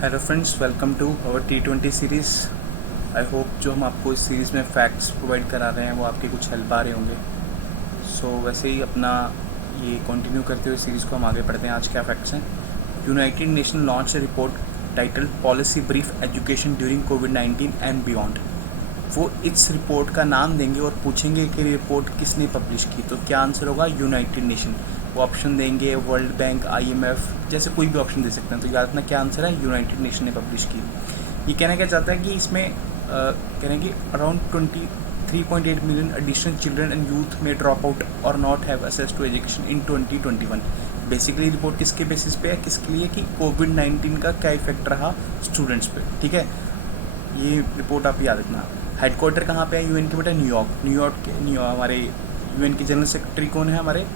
Hello friends, welcome to our T20 series. I hope जो हम आपको इस सीरीज़ में फैक्ट्स प्रोवाइड करा रहे हैं वो आपके कुछ हेल्प आ रहे होंगे। वैसे ही अपना ये कंटिन्यू करते हुए सीरीज़ को हम आगे बढ़ते हैं। आज क्या फैक्ट्स हैं। United nation launch a report titled policy brief education during covid and beyond. वो इस रिपोर्ट का नाम देंगे और पूछेंगे कि रिपोर्ट किसने पब्लिश की, तो क्या आंसर होगा यूनाइटेड नेशन। वो ऑप्शन देंगे वर्ल्ड बैंक, IMF, जैसे कोई भी ऑप्शन दे सकते हैं। तो याद रखना क्या आंसर है, यूनाइटेड नेशन ने पब्लिश की। ये कहना क्या चाहता है कि इसमें कह रहे हैं कि around 23.8 million additional children and youth में ड्रॉप आउट और not have access to education in 2021। Basically report किसके बेसिस पे है, किसके लिए, कि कोविड-19 का क्या इफेक्ट रहा स्टूडेंट्स पे। ठीक है, ये रिपोर्ट आप याद रखना। हेडक्वार्टर कहाँ पे है UN के बेटा, न्यूयॉर्क के। हमारे UN के जनरल सेक्रेटरी कौन है, हमारे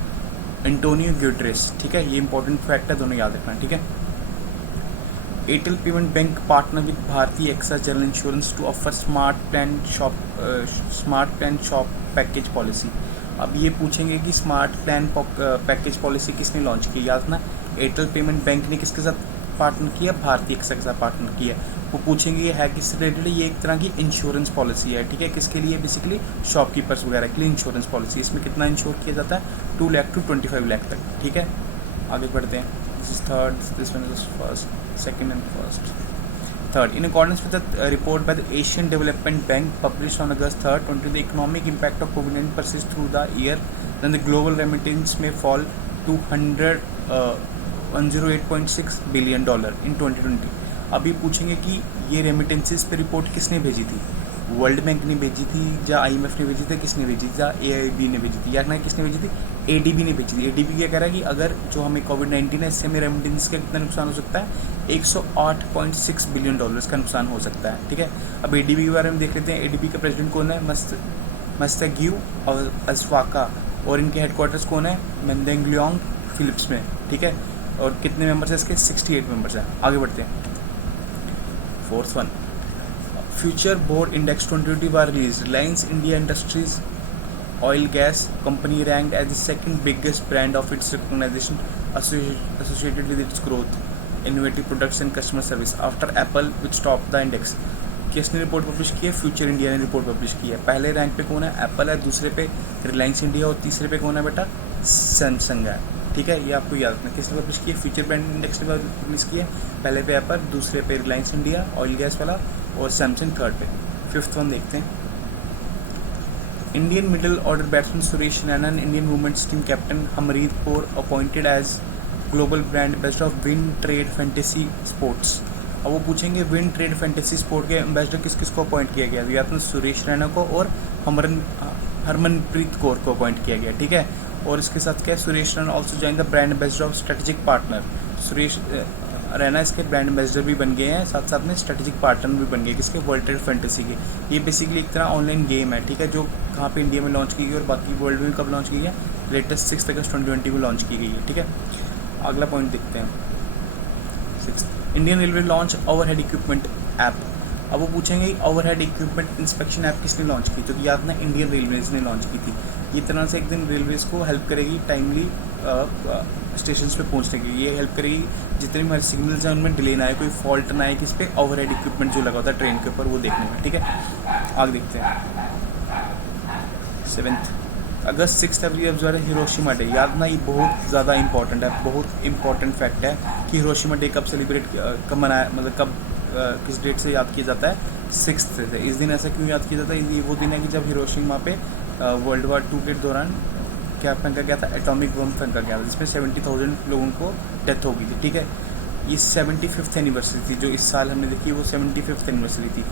एंटोनियो ग्यूटेरेस। ठीक है, ये इंपॉर्टेंट फैक्ट है, दोनों याद रखना। ठीक है, Airtel payment bank partner with Bharatiya AXA general insurance to offer smart plan shop package policy. अब ये पूछेंगे कि स्मार्ट प्लान पैकेज पॉलिसी किसने लॉन्च की। याद रखना, एयरटेल पेमेंट बैंक ने किसके साथ पार्टनर किया, भारतीय एक्सा के साथ पार्टनर किया। वो पूछेंगे ये है किस रिलेटेड, ये एक तरह की इंश्योरेंस पॉलिसी है। ठीक है, किसके लिए, बेसिकली शॉपकीपर्स वगैरह के लिए इंश्योरेंस पॉलिसी। इसमें कितना इंश्योर किया जाता है, 2 लाख टू 25 लाख तक। ठीक है, आगे बढ़ते हैं। This is third, this one is first, second and first. Third, in accordance with the report by the Asian Development Bank published on August 3rd, 20, the economic impact of COVID-19 persists through the year, then the global remittance may fall to $108.6 billion in 2020। अभी पूछेंगे कि ये remittances पे report किसने भेजी थी, world bank ने भेजी थी या IMF ने भेजी थी, किसने भेजी थी, या AIB ने भेजी थी, या ना किसने भेजी थी, ADB ने भेजी थी। ADB क्या कह रहा है कि अगर जो हमें कोविड-19 है इससे हमें रेमिटेंस का कितना नुकसान हो सकता है, $108.6 बिलियन का नुकसान हो सकता है। ठीक है, अब ADB के बारे में देख लेते हैं। ADB का प्रेसिडेंट कौन है, मस्तग्यू और अस्वाका, और इनके हेडक्वार्टर्स कौन है, मेंदेंगलियोंग फिलिप्स में। ठीक है, और कितने मेंबर्स हैं इसके, 68 मेंबर्स हैं। आगे बढ़ते हैं। Fourth one, future board index 2020 were release. Reliance India industries oil gas company ranked as the second biggest brand of its recognition associated with its growth, innovative products and customer service after Apple which topped the index। किसने report publish की है, future India ने report publish की है। पहले rank पे कौन है, एप्पल है, दूसरे पे रिलायंस इंडिया और तीसरे पे कौन है बेटा, सैमसंग है। ठीक है, ये आपको याद रखना। किसने पब्लिश की है, फ्यूचर ब्रांड इंडेक्स ने पब्लिश की है। पहले पे एप्पल, दूसरे पे रिलायंस इंडिया ऑयल गैस वाला, और सैमसंग थर्ड पे। फिफ्थ वन देखते हैं। Indian middle order batsman Suresh Raina and Indian women's team captain Harmanpreet Kaur appointed as global brand ambassador of Wind Trade Fantasy Sports। अब वो पूछेंगे विंड ट्रेड फैंटेसी स्पोर्ट के ambassador किस किस को अपॉइंट किया गया, या तो सुरेश रैना को और हरमनप्रीत कौर को अपॉइंट किया गया। ठीक है, और इसके साथ क्या है, Suresh Raina also join the brand ambassador of strategic partner. Suresh Raina इसके ब्रांड एम्बेसडर भी बन गए हैं, साथ साथ में स्ट्रेटेजिक पार्टनर भी बन गए किसके, वर्ल्ड ट्रेड फैंटेसी के। ये बेसिकली एक तरह ऑनलाइन गेम है। ठीक है, जो कहाँ पे इंडिया में लॉन्च की गई और बाकी वर्ल्ड में कब लॉन्च की गई है, लेटेस्ट 6 अगस्त 2020 में लॉन्च की गई है। ठीक है, अगला पॉइंट देखते हैं। 6, Indian railway launch overhead equipment app. अब वो पूछेंगे ओवरहेड इक्विपमेंट इंस्पेक्शन ऐप किसने लॉन्च की, जो कि याद ना इंडियन रेलवेज ने लॉन्च की थी। ये तरह से एक दिन रेलवेज को हेल्प करेगी टाइमली स्टेशन पे पहुंचने के लिए। ये हेल्प करेगी जितने भी हमारे सिग्नल्स हैं उनमें डिले ना आए, कोई फॉल्ट ना आए किस पे, ओवरहेड इक्विपमेंट जो लगा होता है ट्रेन के ऊपर, वो देखने में। ठीक है, आगे देखते हैं। 7, अगस्त 6 अप्रैल ऑब्जर्व हिरोशिमा डे। याद ना, ये बहुत ज़्यादा इंपॉर्टेंट है, बहुत इंपॉर्टेंट फैक्ट है कि हिरोशिमा डे कब सेलिब्रेट, कब मनाया, मतलब कब किस डेट से याद किया जाता है, 6 से। इस दिन ऐसा क्यों याद किया जाता है, ये वो दिन है कि जब हिरोशिमा पे वर्ल्ड वॉर 2 के दौरान क्या फेंका गया था, एटॉमिक बम फेंका गया था, जिसमें 70,000 लोगों को डेथ हो गई थी। ठीक है, ये 75th एनिवर्सरी थी जो इस साल हमने देखी, वो 75th एनिवर्सरी थी।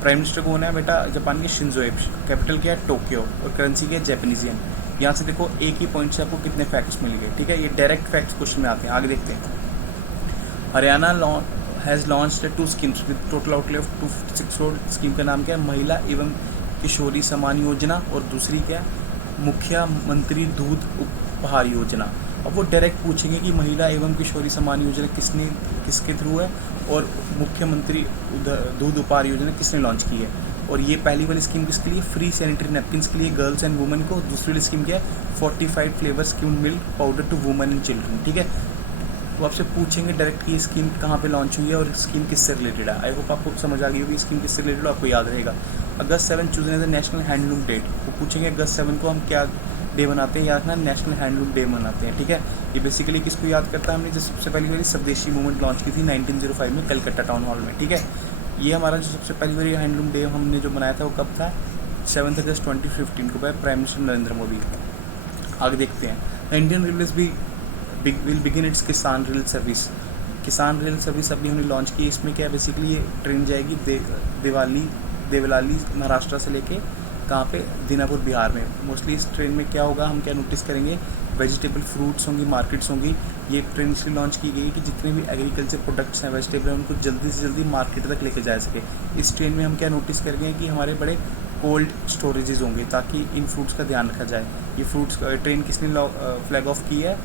प्राइम मिनिस्टर कौन है बेटा, जापान के शिंजो एबे। कैपिटल क्या है, टोक्यो, और करेंसी क्या है, जापानीज येन। यहाँ से देखो एक ही पॉइंट से आपको कितने फैक्ट्स मिल गए। ठीक है, ये डायरेक्ट फैक्ट्स क्वेश्चन में आते हैं। आगे देखते हैं। Haryana has launched 2 schemes with total outlay of 256 crore. Scheme का नाम क्या है, महिला एवं किशोरी सम्मान योजना, और दूसरी क्या है, मुख्यमंत्री दूध उपहार योजना। अब वो डायरेक्ट पूछेंगे कि महिला एवं किशोरी सम्मान योजना किसके थ्रू है, और मुख्यमंत्री दूध उपहार योजना किसने लॉन्च की है। और ये पहली वाली स्कीम किसके लिए, फ्री सैनिटरी नैपकिन्स के लिए गर्ल्स एंड वुमेन को। दूसरी वाली स्कीम क्या है, 45 flavour skimmed milk powder to women and children. ठीक है, वो आपसे पूछेंगे डायरेक्ट कि ये स्कीम कहाँ पे लॉन्च हुई है और स्कीम किससे रिलेटेड है। आई होप आपको समझ आ गई होगी स्कीम किससे रिलेटेड, आपको याद रहेगा। August 7 chosen as national handloom date, वो पूछेंगे अगस्त 7 को हम क्या डे मनाते हैं, याद रखना नेशनल हैंडलूम डे मनाते हैं, ठीक है। ये बेसिकली किसको याद करता है, हमने जो सबसे पहली बारी स्वदेशी मूवमेंट लॉन्च की थी 1905 में कलकत्ता टाउन हॉल में, ठीक है। ये हमारा जो सबसे पहली बारी हैंडलूम डे हमने जो मनाया था वो कब था, 7 अगस्त 2015 को by prime minister Narendra Modi. आगे देखते हैं। इंडियन रेलवेज भी विल बिगिन इट्स किसान रेल सर्विस। किसान रेल सर्विस अभी हमने लॉन्च की। इसमें क्या है, बेसिकली ये ट्रेन जाएगी देवलाली महाराष्ट्र से लेके कहाँ पे, दीनापुर बिहार में। मोस्टली इस ट्रेन में क्या होगा, हम क्या नोटिस करेंगे, वेजिटेबल फ्रूट्स होंगी, मार्केट्स होंगी। ये ट्रेन इसलिए लॉन्च की गई कि जितने भी एग्रीकल्चर प्रोडक्ट्स हैं, वेजिटेबल हैं, उनको जल्दी से जल्दी मार्केट तक लेके जा सके। इस ट्रेन में हम क्या नोटिस करेंगे कि हमारे बड़े कोल्ड स्टोरेजेस होंगे ताकि इन फ्रूट्स का ध्यान रखा जाए। ये फ्रूट्स ट्रेन किसने फ्लैग ऑफ की है,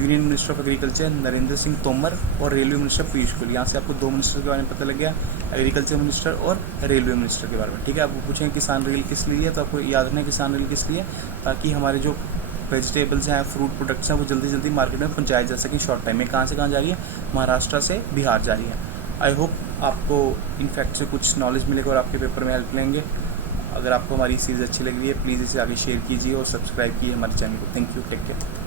union minister of agriculture Narendra Singh Tomar और रेलवे मिनिस्टर पीयूष गोयल। यहाँ से आपको दो मिनिस्टर के बारे में पता लग गया, एग्रीकल्चर मिनिस्टर और रेलवे मिनिस्टर के बारे में, ठीक है। आपको पूछेंगे किसान रेल किस लिए है, तो आपको याद रखना है किसान रेल किस लिए, ताकि हमारे जो वेजिटेबल्स हैं, फ्रूट प्रोडक्ट्स हैं, वो जल्दी जल्दी मार्केट में पहुँचाए जा सकें शॉर्ट टाइम में। कहाँ से कहाँ जा रही है, महाराष्ट्र से बिहार जा रही है। आई होप आपको इन फैक्ट से कुछ नॉलेज मिलेगा और आपके पेपर में हेल्प लेंगे। अगर आपको हमारी सीरीज़ अच्छी लग रही है प्लीज़ इसे आगे शेयर कीजिए और सब्सक्राइब कीजिए हमारे चैनल को। Thank you, take care.